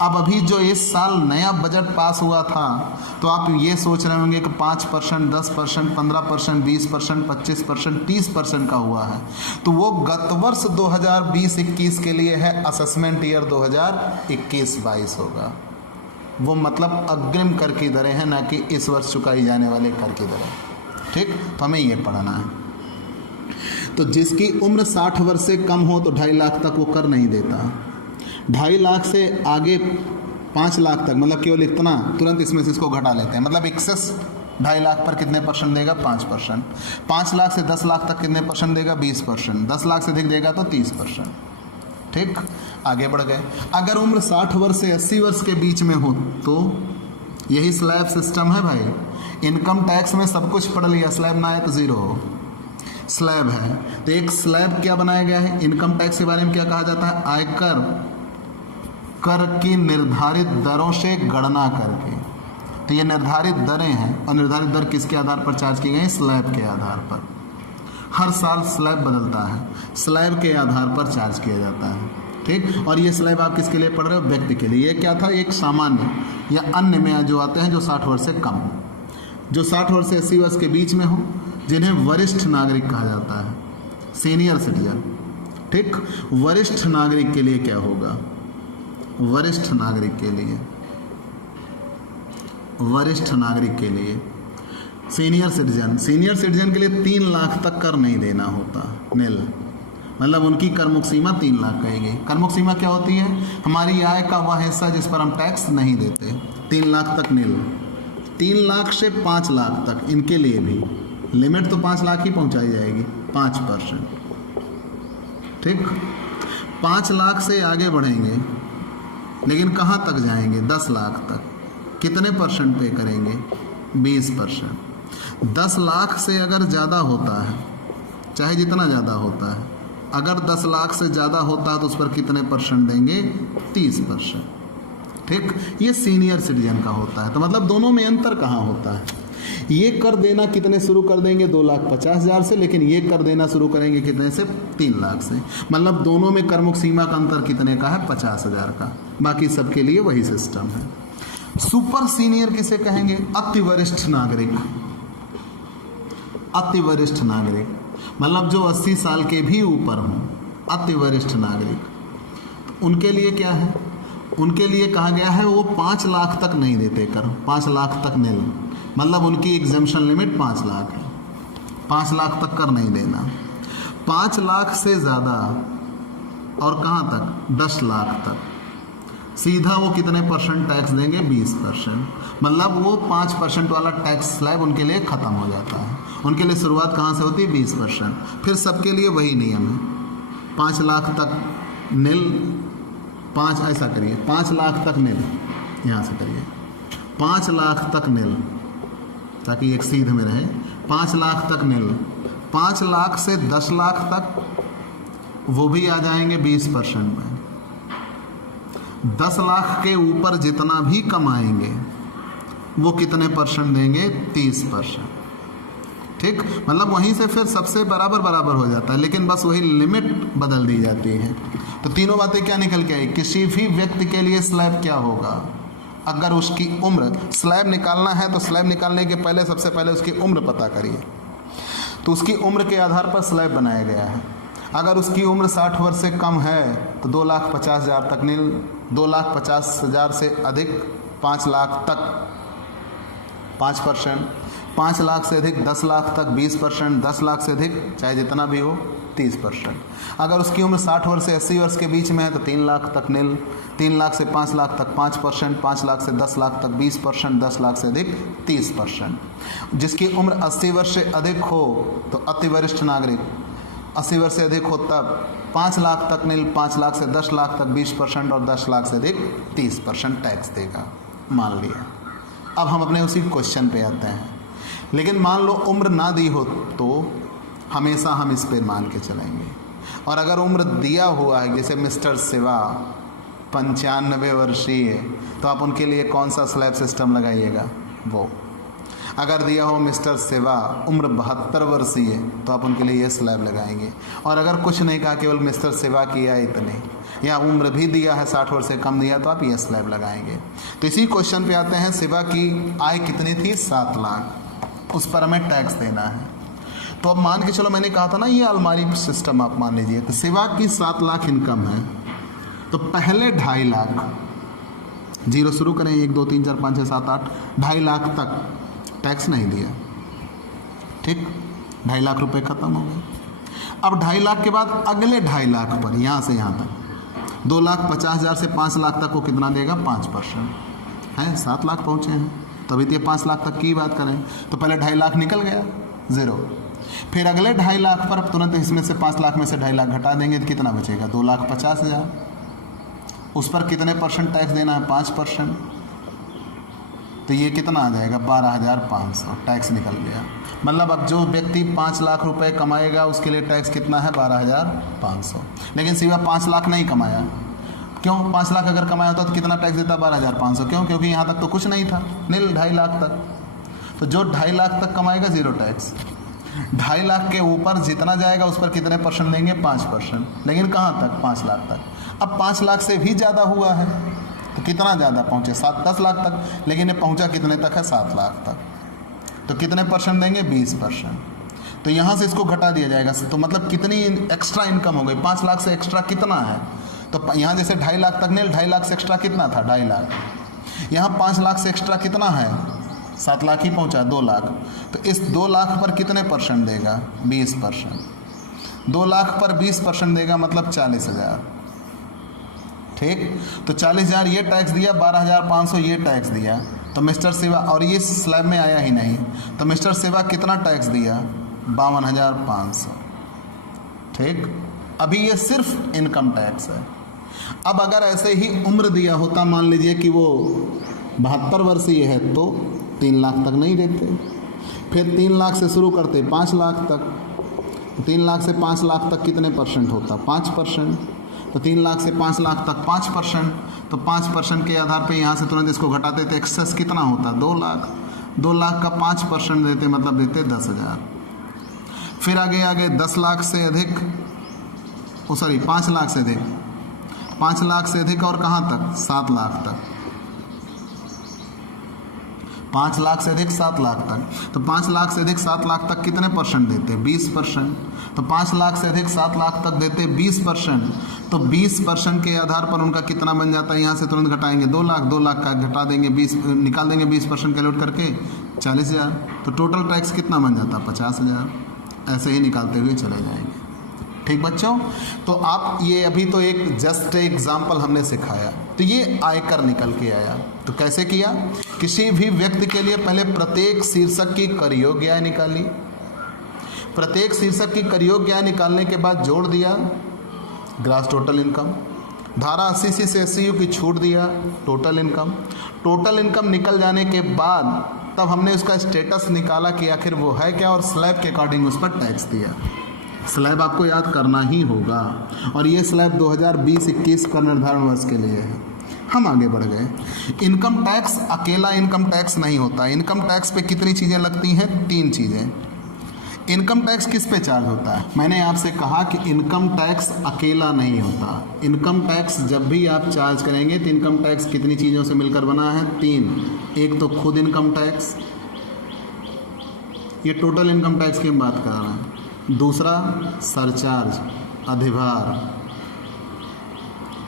अब अभी जो इस साल नया बजट पास हुआ था तो आप ये सोच रहे होंगे कि 5%, 10%, 15%, 20%, 25%, 30% का हुआ है, तो वो गत वर्ष 2020-21 के लिए है। असेसमेंट ईयर 2021-22 होगा। वो मतलब अग्रिम कर की दरें हैं, ना कि इस वर्ष चुकाई जाने वाले कर की दरें। ठीक। तो हमें ये पढ़ना है। तो जिसकी उम्र 60 वर्ष से कम हो तो 2.5 लाख तक वो कर नहीं देता। 2.5 लाख से आगे 5 लाख तक, मतलब केवल इतना, तुरंत इसमें से इसको घटा लेते हैं, मतलब एक्सेस 2.5 लाख पर कितने % देगा? 5%। 5 लाख से 10 लाख तक कितने % देगा? 20%। 10 लाख से अधिक देगा तो 30%। ठीक। आगे बढ़ गए। अगर उम्र 60 वर्ष से 80 वर्ष के बीच में हो तो यही स्लैब सिस्टम है भाई। इनकम टैक्स में सब कुछ पढ़ लिया, स्लैब ना आए तो 0 हो। स्लैब है तो एक स्लैब क्या बनाया गया है? इनकम टैक्स के बारे में क्या कहा जाता है? आयकर कर की निर्धारित दरों से गणना करके। तो ये निर्धारित दरें हैं, और निर्धारित दर किसके आधार पर चार्ज की गई? स्लैब के आधार पर। हर साल स्लैब बदलता है, स्लैब के आधार पर चार्ज किया जाता है, ठीक। और ये स्लैब आप किसके लिए पढ़ रहे हो? व्यक्ति के लिए। ये क्या था? एक सामान्य या अन्य में जो आते हैं जो 60 वर्ष से कम हो, जो 60 वर्ष से 80 वर्ष के बीच में हो, जिन्हें वरिष्ठ नागरिक कहा जाता है, सीनियर सिटीजन, ठीक। वरिष्ठ नागरिक के लिए क्या होगा? वरिष्ठ नागरिक के लिए, वरिष्ठ नागरिक के लिए सीनियर सिटीजन के लिए 3 लाख तक कर नहीं देना होता, नील। मतलब उनकी करमुक्त सीमा 3 लाख कहेगी। करमुक्त सीमा क्या होती है? हमारी आय का वह हिस्सा जिस पर हम टैक्स नहीं देते। 3 लाख तक नील। 3 लाख से 5 लाख तक इनके लिए भी लिमिट तो 5 लाख ही पहुंचाई जाएगी, 5%, ठीक। 5 लाख से आगे बढ़ेंगे, लेकिन कहाँ तक जाएंगे? 10 लाख तक। कितने % पे करेंगे? 20%। 10 लाख से अगर ज़्यादा होता है, चाहे जितना ज़्यादा होता है, अगर 10 लाख से ज़्यादा होता है तो उस पर कितने % देंगे? 30%, ठीक। ये सीनियर सिटीजन का होता है। तो मतलब दोनों में अंतर कहाँ होता है? ये कर देना कितने शुरू कर देंगे? 2,50,000 से, लेकिन ये कर देना शुरू करेंगे कितने से? 3 लाख से। मतलब दोनों में करमुक्त सीमा का अंतर कितने का है? 50,000 का। बाकी सबके लिए वही सिस्टम है। सुपर सीनियर किसे कहेंगे? अति वरिष्ठ नागरिक। अति वरिष्ठ नागरिक मतलब जो 80 साल के भी ऊपर हों, अति वरिष्ठ नागरिक। उनके लिए क्या है? उनके लिए कहा गया है वो 5 लाख तक नहीं देते कर, 5 लाख तक नील। मतलब उनकी एग्जेम्पशन लिमिट 5 लाख है, 5 लाख तक कर नहीं देना। 5 लाख से ज़्यादा और कहाँ तक? 10 लाख तक सीधा वो कितने % टैक्स देंगे? 20%। मतलब वो 5% वाला टैक्स स्लैब उनके लिए ख़त्म हो जाता है। उनके लिए शुरुआत कहाँ से होती है? 20%। फिर सबके लिए वही नियम है, 5 लाख तक नील, 5 ऐसा करिए, 5 लाख तक नील, यहाँ से करिए 5 लाख तक नील, ताकि एक सीध में रहे। 5 लाख तक नील। 5 लाख से 10 लाख तक वो भी आ जाएंगे 20% में। 10 लाख के ऊपर जितना भी कमाएंगे वो कितने % देंगे? 30%, ठीक। मतलब वहीं से फिर सबसे बराबर हो जाता है, लेकिन बस वही लिमिट बदल दी जाती है। तो तीनों बातें क्या निकल के आई? किसी भी व्यक्ति के लिए स्लैब क्या होगा? अगर उसकी उम्र, स्लैब निकालना है तो स्लैब निकालने के पहले सबसे पहले उसकी उम्र पता करिए। तो उसकी उम्र के आधार पर स्लैब बनाया गया है। अगर उसकी उम्र 60 वर्ष से कम है तो 2,50,000 तक नील, 2,50,000 से अधिक 5 लाख तक 5%, 5 लाख से अधिक 10 लाख तक 20%, 10 लाख से अधिक चाहे जितना भी हो 30%। अगर उसकी उम्र 60 वर्ष से 80 वर्ष के बीच में है तो 3 लाख तक नील, 3 लाख से 5 लाख तक 5%, 5 लाख से 10 लाख तक 20%, 10 लाख से अधिक 30%। जिसकी उम्र 80 वर्ष से अधिक हो तो अति वरिष्ठ नागरिक, 80 वर्ष से अधिक हो तब 5 लाख तक नील, 5 लाख से 10 लाख तक 20% और 10 लाख से अधिक 30% टैक्स देगा। मान लिया। अब हम अपने उसी क्वेश्चन पे आते हैं। लेकिन मान लो उम्र ना दी हो तो हमेशा हम इस पे मान के चलेंगे। और अगर उम्र दिया हुआ है, जैसे मिस्टर शिवा 95 वर्षीय, तो आप उनके लिए कौन सा स्लैब सिस्टम लगाइएगा? वो। अगर दिया हो मिस्टर शिवा उम्र 72 वर्षीय तो आप उनके लिए ये स्लैब लगाएंगे। और अगर कुछ नहीं कहा, केवल मिस्टर शिवा किया इतने, या उम्र भी दिया है 60 वर्ष से कम दिया, तो आप ये स्लैब लगाएंगे। तो इसी क्वेश्चन पे आते हैं। शिवा की आय कितनी थी? 7 लाख। उस पर हमें टैक्स देना है। तो अब मान के चलो, मैंने कहा था ना ये अलमारी सिस्टम आप मान लीजिए। तो शिवा की 7 लाख इनकम है, तो पहले 2.5 लाख, जीरो शुरू करें, 1 2 3 4 5 6 7 8, 2.5 लाख तक टैक्स नहीं दिया, ठीक। 2.5 लाख रुपए खत्म हो गए। अब 2.5 लाख के बाद अगले 2.5 लाख पर, यहाँ से यहाँ तक 2,50,000 से 5 लाख तक को कितना देगा? 5% है। 7 लाख पहुँचे हैं, तभी तो 5 लाख तक की बात करें तो पहले 2.5 लाख निकल गया, 0। फिर अगले 2.5 लाख पर तुरंत इसमें से 5 लाख में से 2.5 लाख घटा देंगे तो कितना बचेगा? 2,50,000। उस पर कितने % टैक्स देना है? 5%। तो ये कितना आ जाएगा? 12,500 टैक्स निकल गया। मतलब अब जो व्यक्ति 5 लाख रुपए कमाएगा उसके लिए टैक्स कितना है? 12,500। लेकिन सिवा 5 लाख नहीं कमाया, क्यों? 5 लाख अगर कमाया होता तो कितना टैक्स देता? 12,500। क्यों? क्योंकि यहाँ तक तो कुछ नहीं था, नील 2.5 लाख तक। तो जो 2.5 लाख तक कमाएगा 0 टैक्स। 2.5 लाख के ऊपर जितना जाएगा उस पर कितने परसेंट देंगे? 5%। लेकिन कहाँ तक? 5 लाख तक। अब 5 लाख से भी ज़्यादा हुआ है तो कितना ज़्यादा पहुँचे? 10 लाख तक। लेकिन ये पहुँचा कितने तक है? 7 लाख तक। तो कितने परसेंट देंगे? 20%। तो यहाँ से इसको घटा दिया जाएगा। तो मतलब कितनी एक्स्ट्रा इनकम हो गई? 5 लाख से एक्स्ट्रा कितना है? तो यहाँ जैसे 2.5 लाख तक नहीं, 2.5 लाख से एक्स्ट्रा कितना था? 2.5 लाख। यहाँ 5 लाख से एक्स्ट्रा कितना है? 7 लाख ही पहुँचा, 2 लाख। तो इस 2 लाख पर कितने परसेंट देगा? 20%। 2 लाख पर 20% देगा मतलब 40,000। ठीक, तो 40,000 ये टैक्स दिया, 12,500 ये टैक्स दिया। तो मिस्टर शिवा, और ये स्लैब में आया ही नहीं, तो मिस्टर शिवा कितना टैक्स दिया? 52,500। ठीक, अभी ये सिर्फ इनकम टैक्स है। अब अगर ऐसे ही उम्र दिया होता, मान लीजिए कि वो 72 वर्षीय है, तो 3 लाख तक नहीं देते। फिर 3 लाख से शुरू करते 5 लाख तक। 3 लाख से 5 लाख तक कितने परसेंट होता? 5%। तो 3 लाख से 5 लाख तक 5%। तो 5% के आधार पे यहाँ से तुरंत इसको घटाते थे, एक्सेस कितना होता? 2 लाख। 2 लाख का 5% देते मतलब देते 10,000। फिर आगे 10 लाख से अधिक, 5 लाख से अधिक, 5 लाख से अधिक और कहाँ तक? 7 लाख तक। 5 लाख से अधिक 7 लाख तक। तो 5 लाख से अधिक 7 लाख तक कितने परसेंट देते? 20%। तो 5 लाख से अधिक 7 लाख तक देते 20%। तो 20% के आधार पर उनका कितना बन जाता है? यहाँ से तुरंत घटाएंगे 2 लाख। 2 लाख का घटा देंगे 20, निकाल देंगे 20% कैलकुलेट करके 40,000। तो टोटल टैक्स कितना बन जाता? 50,000। ऐसे ही निकालते हुए चले जाएंगे। ठीक बच्चों, तो आप ये अभी तो एक जस्ट एग्जाम्पल हमने सिखाया। तो ये आयकर निकल के आया। तो कैसे किया? किसी भी व्यक्ति के लिए पहले प्रत्येक शीर्षक की कर योग्य आय निकाली। प्रत्येक शीर्षक की कर योग्य आय निकालने के बाद जोड़ दिया ग्रास टोटल इनकम। धारा 80C से 80U की छूट दिया टोटल इनकम। टोटल इनकम निकल जाने के बाद तब हमने उसका स्टेटस निकाला कि आखिर वो है क्या, और स्लैब के अकॉर्डिंग उस पर टैक्स दिया। स्लैब आपको याद करना ही होगा, और ये स्लैब 2020-21 का निर्धारण वर्ष के लिए है। हम आगे बढ़ गए। इनकम टैक्स अकेला इनकम टैक्स नहीं होता। इनकम टैक्स पे कितनी चीज़ें लगती हैं? 3 चीज़ें। इनकम टैक्स किस पे चार्ज होता है? मैंने आपसे कहा कि इनकम टैक्स अकेला नहीं होता। इनकम टैक्स जब भी आप चार्ज करेंगे तो इनकम टैक्स कितनी चीज़ों से मिलकर बना है? 3। एक तो खुद इनकम टैक्स, ये टोटल इनकम टैक्स की हम बात कर रहे हैं। दूसरा सरचार्ज, अधिभार,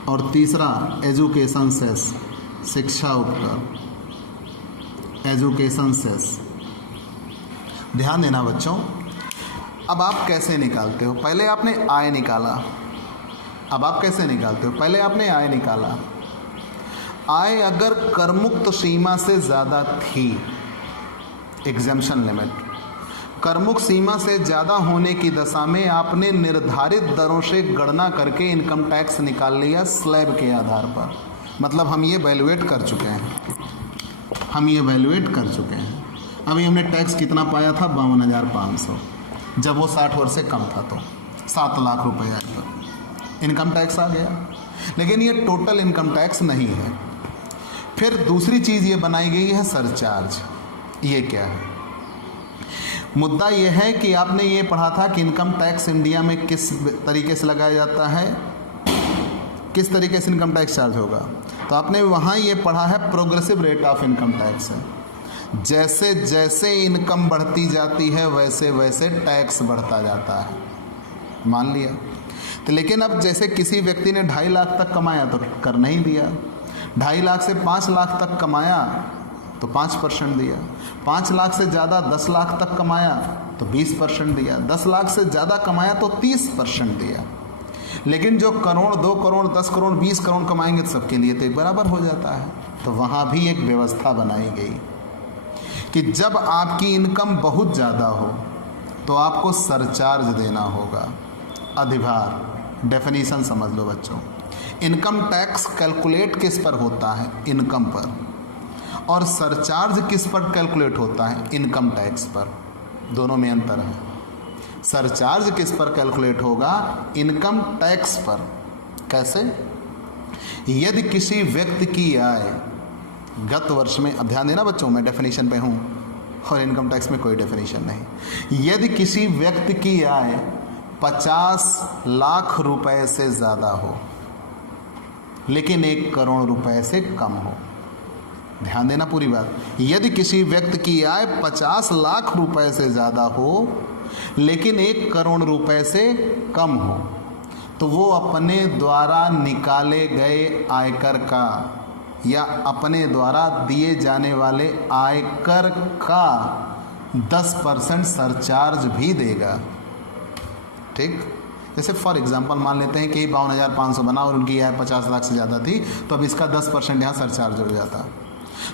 और तीसरा एजुकेशन सेस, शिक्षा उपकर, एजुकेशन सेस। ध्यान देना बच्चों। अब आप कैसे निकालते हो? पहले आपने आय निकाला। अब आप कैसे निकालते हो? पहले आपने आय निकाला। आय अगर करमुक्त सीमा से ज़्यादा थी, एग्जम्पशन लिमिट, करमुक्त सीमा से ज़्यादा होने की दशा में आपने निर्धारित दरों से गणना करके इनकम टैक्स निकाल लिया स्लैब के आधार पर। मतलब हम ये वैल्यूएट कर चुके हैं, हम ये वैल्यूएट कर चुके हैं। अभी हमने टैक्स कितना पाया था? 52,500। जब वो 60 वर्ष से कम था तो 7 लाख रुपए आए तो इनकम टैक्स आ गया। लेकिन ये टोटल इनकम टैक्स नहीं है। फिर दूसरी चीज़ ये बनाई गई है सरचार्ज। ये क्या है? मुद्दा ये है कि आपने ये पढ़ा था कि इनकम टैक्स इंडिया में किस तरीके से लगाया जाता है, किस तरीके से इनकम टैक्स चार्ज होगा। तो आपने वहाँ ये पढ़ा है progressive rate of income tax है। जैसे जैसे इनकम बढ़ती जाती है वैसे वैसे टैक्स बढ़ता जाता है। मान लिया। तो लेकिन अब जैसे किसी व्यक्ति ने 2.5 लाख तक कमाया तो कर नहीं दिया, 2.5 लाख से 5 लाख तक कमाया तो 5% दिया, 5 लाख से ज़्यादा 10 लाख तक कमाया तो 20% दिया, 10 लाख से ज़्यादा कमाया तो 30% दिया। लेकिन जो करोड़, 2 करोड़, 10 करोड़, 20 करोड़ कमाएंगे तो सबके लिए तो एक बराबर हो जाता है। तो वहाँ भी एक व्यवस्था बनाई गई कि जब आपकी इनकम बहुत ज़्यादा हो तो आपको सरचार्ज देना होगा। अधिभार, डेफिनेशन समझ लो बच्चों। इनकम टैक्स कैलकुलेट किस पर होता है? इनकम पर। और सरचार्ज किस पर कैलकुलेट होता है? इनकम टैक्स पर। दोनों में अंतर है। सरचार्ज किस पर कैलकुलेट होगा? इनकम टैक्स पर। कैसे? यदि किसी व्यक्ति की आय गत वर्ष में, अब ध्यान देना बच्चों, मैं डेफिनेशन पे हूँ और इनकम टैक्स में कोई डेफिनेशन नहीं। यदि किसी व्यक्ति की आय 50 लाख रुपए से ज़्यादा हो लेकिन 1 करोड़ रुपए से कम हो, ध्यान देना पूरी बात, यदि किसी व्यक्ति की आय 50 लाख रुपए से ज़्यादा हो लेकिन 1 करोड़ रुपए से कम हो, तो वो अपने द्वारा निकाले गए आयकर का या अपने द्वारा दिए जाने वाले आयकर का 10% सरचार्ज भी देगा। ठीक, जैसे फॉर एग्जांपल मान लेते हैं कि 52,500 बना और उनकी आय 50 लाख से ज़्यादा थी, तो अब इसका 10% यहाँ सरचार्ज जुड़ जाता।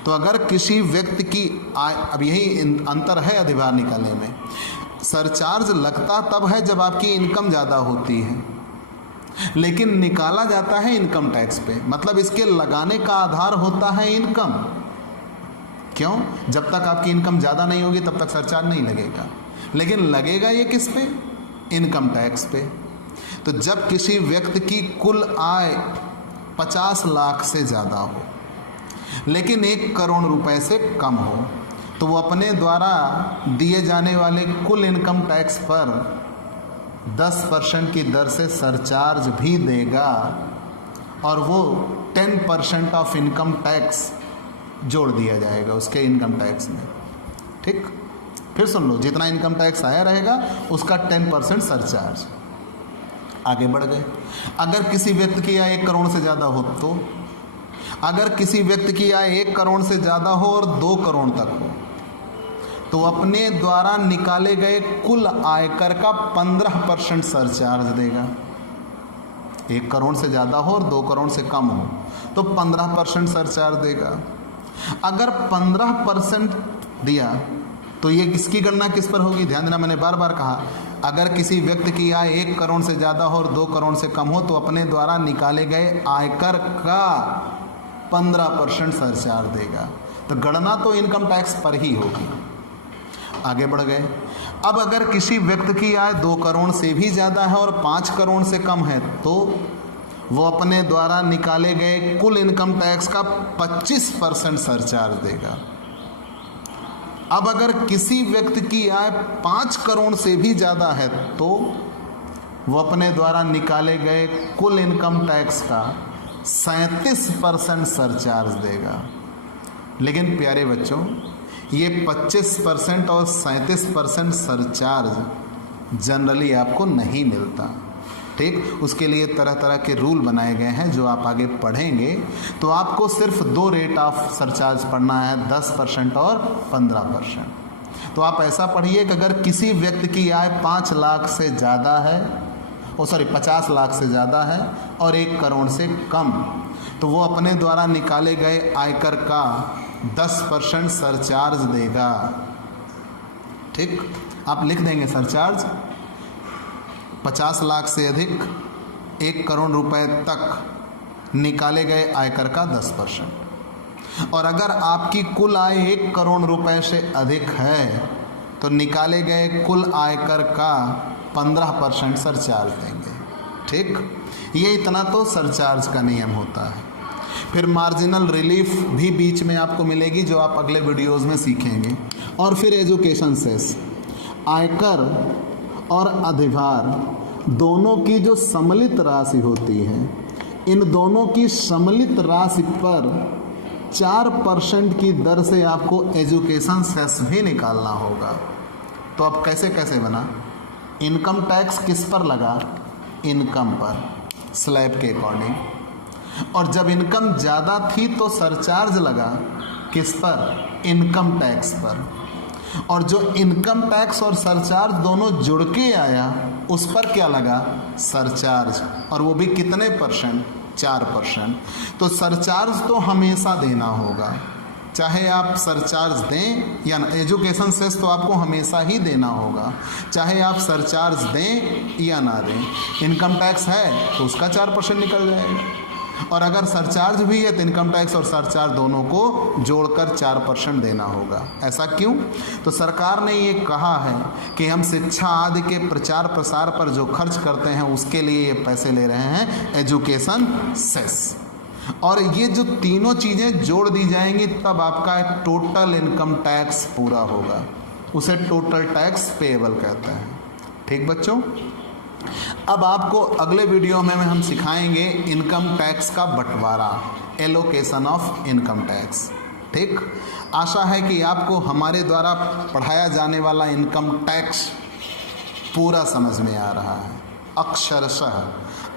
तो अगर किसी व्यक्ति की आय, अब यही अंतर है अधिभार निकालने में, सरचार्ज लगता तब है जब आपकी इनकम ज़्यादा होती है, लेकिन निकाला जाता है इनकम टैक्स पे, मतलब इसके लगाने का आधार होता है इनकम। क्यों? जब तक आपकी इनकम ज़्यादा नहीं होगी तब तक सरचार्ज नहीं लगेगा, लेकिन लगेगा ये किस पे? इनकम टैक्स पे। तो जब किसी व्यक्ति की कुल आय 50 लाख से ज़्यादा हो लेकिन 1 करोड़ रुपए से कम हो, तो वो अपने द्वारा दिए जाने वाले कुल इनकम टैक्स पर 10% की दर से सरचार्ज भी देगा और वो 10% ऑफ इनकम टैक्स जोड़ दिया जाएगा उसके इनकम टैक्स में। ठीक, फिर सुन लो, जितना इनकम टैक्स आया रहेगा उसका 10% सरचार्ज। आगे बढ़ गए, अगर किसी व्यक्ति की आय 1 करोड़ से ज़्यादा हो, तो अगर किसी व्यक्ति की आय 1 करोड़ से ज़्यादा हो और 2 करोड़ तक हो, तो अपने द्वारा निकाले गए कुल आयकर का 15% सरचार्ज देगा। 1 करोड़ से ज़्यादा हो और 2 करोड़ से कम हो तो 15% सरचार्ज देगा। अगर 15% दिया तो ये किसकी गणना किस पर होगी? ध्यान देना, मैंने बार बार कहा, अगर किसी व्यक्ति की आय 1 करोड़ से ज़्यादा हो और 2 करोड़ से कम हो तो अपने द्वारा निकाले गए आयकर का 15% सरचार्ज देगा। तो गणना तो इनकम टैक्स पर ही होगी। आगे बढ़ गए, अब अगर किसी व्यक्ति की आय 2 करोड़ से भी ज़्यादा है और 5 करोड़ से कम है तो वो अपने द्वारा निकाले गए कुल इनकम टैक्स का 25% सरचार्ज देगा। अब अगर किसी व्यक्ति की आय 5 करोड़ से भी ज़्यादा है तो वो अपने द्वारा निकाले गए कुल इनकम टैक्स का 37% सरचार्ज देगा। लेकिन प्यारे बच्चों, ये 25% और 37% सरचार्ज जनरली आपको नहीं मिलता। ठीक, उसके लिए तरह तरह के रूल बनाए गए हैं जो आप आगे पढ़ेंगे। तो आपको सिर्फ 2 रेट ऑफ सरचार्ज पढ़ना है, 10% और 15%। तो आप ऐसा पढ़िए कि अगर किसी व्यक्ति की आय 5 लाख से ज़्यादा है, 50 लाख से ज़्यादा है और 1 करोड़ से कम, तो वो अपने द्वारा निकाले गए आयकर का 10% सरचार्ज देगा। ठीक, आप लिख देंगे सरचार्ज 50 लाख से अधिक 1 करोड़ रुपए तक निकाले गए आयकर का 10%। और अगर आपकी कुल आय 1 करोड़ रुपए से अधिक है तो निकाले गए कुल आयकर का 15% सरचार्ज देंगे। ठीक, ये इतना तो सरचार्ज का नियम होता है। फिर मार्जिनल रिलीफ भी बीच में आपको मिलेगी जो आप अगले वीडियोस में सीखेंगे। और फिर एजुकेशन सेस, आयकर और अधिभार दोनों की जो सम्मिलित राशि होती है, इन दोनों की सम्मिलित राशि पर 4% की दर से आपको एजुकेशन सेस भी निकालना होगा। तो अब कैसे कैसे बना? इनकम टैक्स किस पर लगा? इनकम पर, स्लैब के अकॉर्डिंग। और जब इनकम ज़्यादा थी तो सरचार्ज लगा किस पर? इनकम टैक्स पर। और जो इनकम टैक्स और सरचार्ज दोनों जुड़ के आया उस पर क्या लगा? सरचार्ज। और वो भी कितने %? 4%। तो सरचार्ज तो हमेशा देना होगा, चाहे आप सरचार्ज दें या ना। एजुकेशन सेस तो आपको हमेशा ही देना होगा, चाहे आप सरचार्ज दें या ना दें। इनकम टैक्स है तो उसका 4% निकल जाएगा, और अगर सरचार्ज भी है तो इनकम टैक्स और सरचार्ज दोनों को जोड़कर 4% देना होगा। ऐसा क्यों? तो सरकार ने ये कहा है कि हम शिक्षा आदि के प्रचार प्रसार पर जो खर्च करते हैं उसके लिए ये पैसे ले रहे हैं, एजुकेशन सेस। और ये जो तीनों चीज़ें जोड़ दी जाएंगी तब आपका टोटल इनकम टैक्स पूरा होगा। उसे टोटल टैक्स पेएबल कहते हैं। ठीक बच्चों, अब आपको अगले वीडियो में हम सिखाएंगे इनकम टैक्स का बंटवारा, एलोकेशन ऑफ इनकम टैक्स। ठीक, आशा है कि आपको हमारे द्वारा पढ़ाया जाने वाला इनकम टैक्स पूरा समझ में आ रहा है। अक्षरशः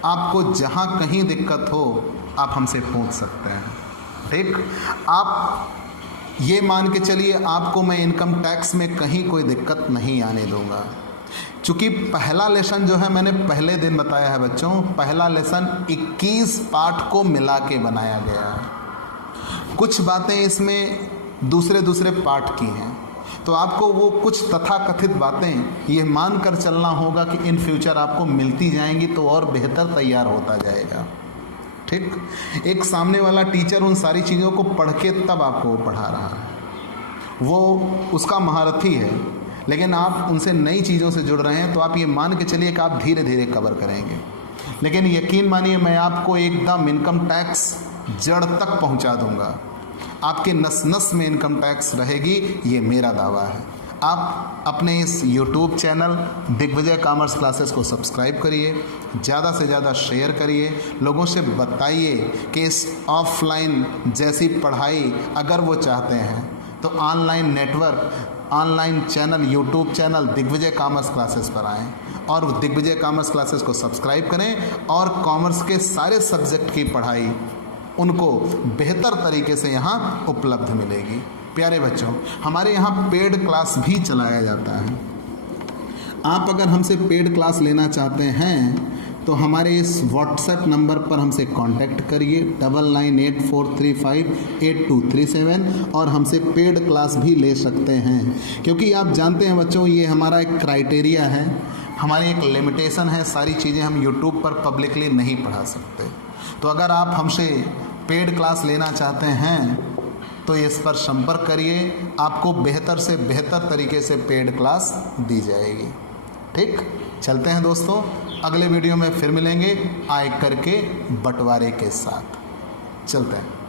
आपको जहाँ कहीं दिक्कत हो आप हमसे पूछ सकते हैं। ठीक, आप ये मान के चलिए आपको मैं इनकम टैक्स में कहीं कोई दिक्कत नहीं आने दूंगा, क्योंकि पहला लेसन जो है मैंने पहले दिन बताया है बच्चों, पहला लेसन 21 पार्ट को मिला के बनाया गया है। कुछ बातें इसमें दूसरे पार्ट की हैं, तो आपको वो कुछ तथाकथित बातें ये मान कर चलना होगा कि इन फ्यूचर आपको मिलती जाएंगी तो और बेहतर तैयार होता जाएगा। ठीक, एक सामने वाला टीचर उन सारी चीज़ों को पढ़ के तब आपको वो पढ़ा रहा है, वो उसका महारथी है, लेकिन आप उनसे नई चीज़ों से जुड़ रहे हैं तो आप ये मान के चलिए कि आप धीरे धीरे कवर करेंगे। लेकिन यकीन मानिए मैं आपको एकदम इनकम टैक्स जड़ तक पहुंचा दूंगा, आपके नस नस में इनकम टैक्स रहेगी, ये मेरा दावा है। आप अपने इस YouTube channel Digvijay commerce classes को सब्सक्राइब करिए, ज़्यादा से ज़्यादा शेयर करिए, लोगों से बताइए कि इस ऑफलाइन जैसी पढ़ाई अगर वो चाहते हैं तो online network, online channel, YouTube channel Digvijay commerce classes पर आएँ और दिग्विजय कॉमर्स क्लासेस को सब्सक्राइब करें और कॉमर्स के सारे सब्जेक्ट की पढ़ाई उनको बेहतर तरीके से यहाँ उपलब्ध मिलेगी। प्यारे बच्चों, हमारे यहाँ पेड क्लास भी चलाया जाता है। आप अगर हमसे पेड क्लास लेना चाहते हैं तो हमारे इस व्हाट्सएप नंबर पर हमसे कांटेक्ट करिए 9984358237 और हमसे पेड क्लास भी ले सकते हैं। क्योंकि आप जानते हैं बच्चों, ये हमारा एक क्राइटेरिया है, हमारी एक लिमिटेशन है, सारी चीज़ें हम यूट्यूब पर पब्लिकली नहीं पढ़ा सकते। तो अगर आप हमसे पेड क्लास लेना चाहते हैं तो इस पर संपर्क करिए, आपको बेहतर से बेहतर तरीके से पेड क्लास दी जाएगी। ठीक, चलते हैं दोस्तों, अगले वीडियो में फिर मिलेंगे आय कर के बंटवारे के साथ। चलते हैं।